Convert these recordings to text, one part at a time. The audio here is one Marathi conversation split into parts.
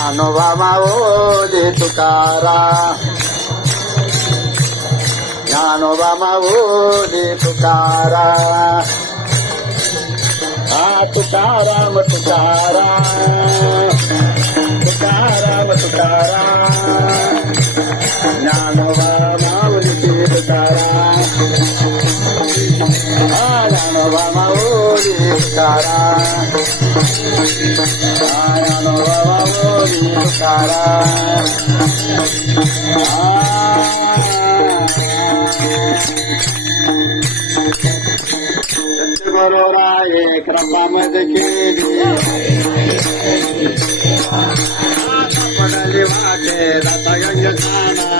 ज्ञानोबा माऊली तुकारा ज्ञानोबा माऊली तुकारा हा तुकाराम तुकारा माऊली तुकारा बरोबर कृपामध्ये केली पडली वाटे दाता गंग भोजना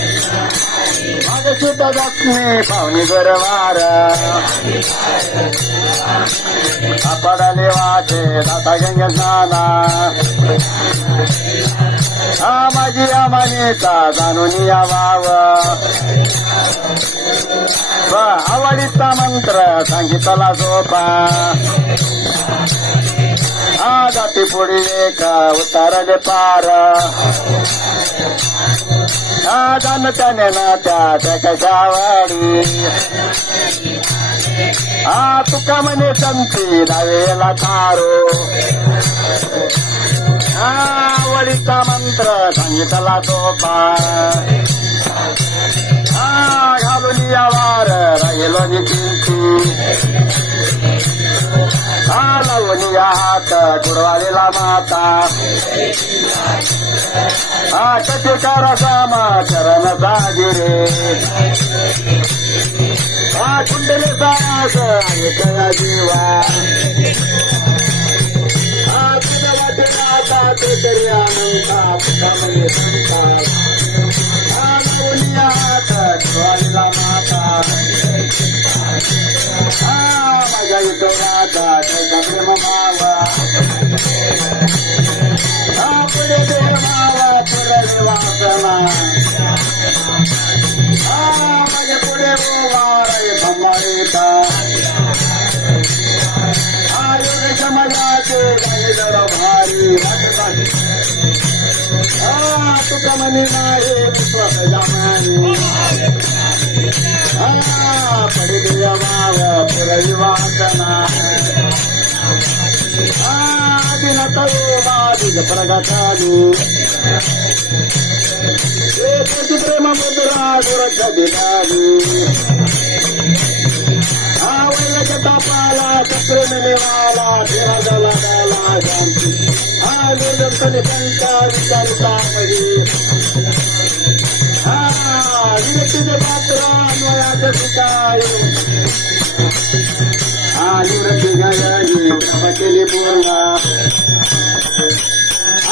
पूजे सांगितलं पाहुणी गरवार पडले वाटे दाता गंग स्नाना हा जाणून आवडीचा मंत्र सांगितला झोपा हा जाती पुढे एक उतारले पार। आदन जाण त्याने ना त्या कशावाडी हा तुका म्हणे संती दावेला तारो आवडीचा मंत्र सांगितला झोपा हा घालून यावार राहिलो निकिंची हा लावून या हात गुरवालेला माता. हा कसे सामा चरण सागिरे हा कुंडले सास आणि कया जीवा. చెప్పనగా కాదు ప్రేమ ముద్రా దొరకది కాదు ఆ వల్లకి తపాలా తప్పిమని వాలా దేవదల శాంతి ఆ నిర్దంతని పంచాది కలుతామని ఆ నిరక్షిత పాత్ర అన్వయాచకాయం ఆయురతి గయని పకలి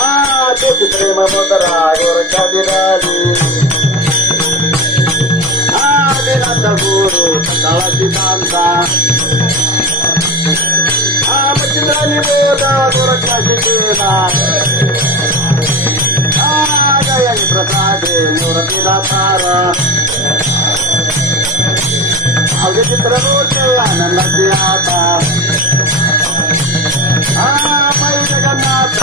शिकाय तेच प्रेम मुद्रा गोरच्या दिलाली हा गुरु सकाळाची मानता केला प्रसादे अवघे चित्र रोटे आनंदाची आता.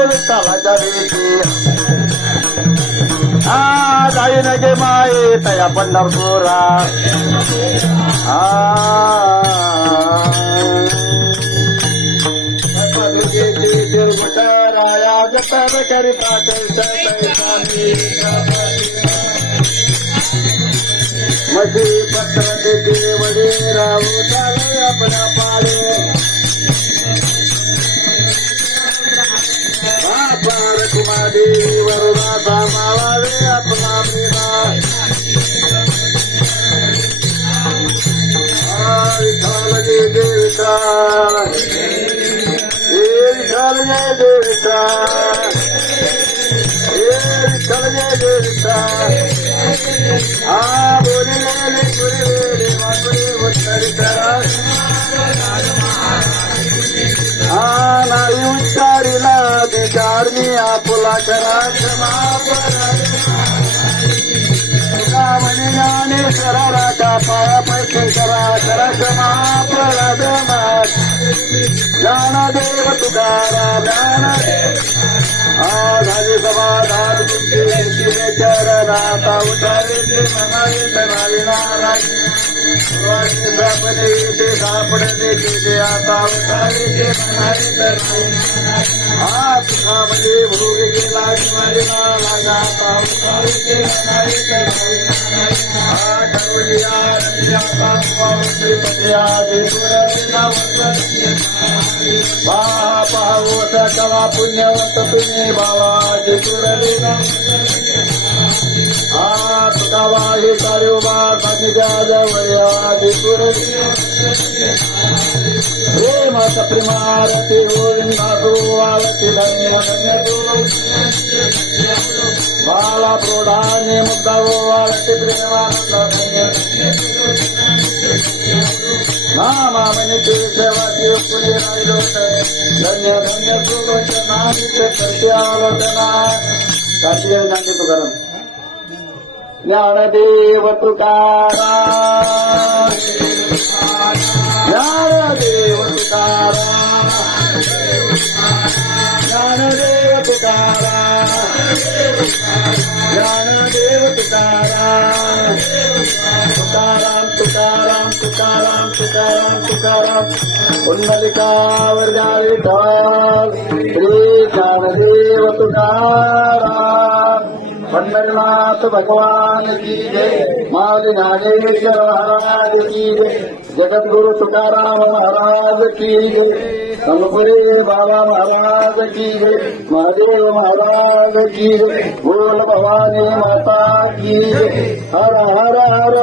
भाप्रकदेवर विठ्ठलाच्या भीती हा जाई नगे माये तया पंढरपुरा हा तिरगुटराया जतन करिता पत्र गुरुवेले वाकुळे आपुला करा हा नाही करा क्षमा पाया पैसे करा करा क्षमा ज्ञानदेव तुकाराम ज्ञानदेव। आधारी समाधान तुमची चरणाता उतारे म्हणाले म्हणाले नारायण सापडे ते सापडले गेले आता उतारे ते म्हणाले हा तुझामध्ये भोग गेला माझे लागा आता उतारे ते म्हणाले हा ठरवली आता पाहुणे पत्या देवराला पहा पाहू कवा पुण्यवंत तुम्ही बाबा जितुरले हा तुकावा हे कार्योबा सानिजा जवळया जितुरली प्रेमात प्रेमारती गोविंदासो आलती धन्य धन्य बाला प्रौढाने मुद्दावो आलती प्रेमानंद धन्य नामामनि ते सेवाची पुढे राहिलो धन्य धन्य तुझ नामी तुकाराम। ज्ञानदेव तुकारा ज्ञानदेव तुकारा ज्ञानदेव तुकारा ज्ञानदेव तुकाराम। तुकाराम तुकाराम तुकाराम तुकाराम पुंडलिकावर जावे श्री ज्ञानदेव तुकाराम। पंढरनाथ भगवान की जय। माली नागेश्वर महाराज की जय। जगद्गुरु तुकाराम महाराज की जय। अनुपुरे बाबा महाराज की जय। महादेव महाराज की जय। बोल भवानी माता की जय। हर हर हर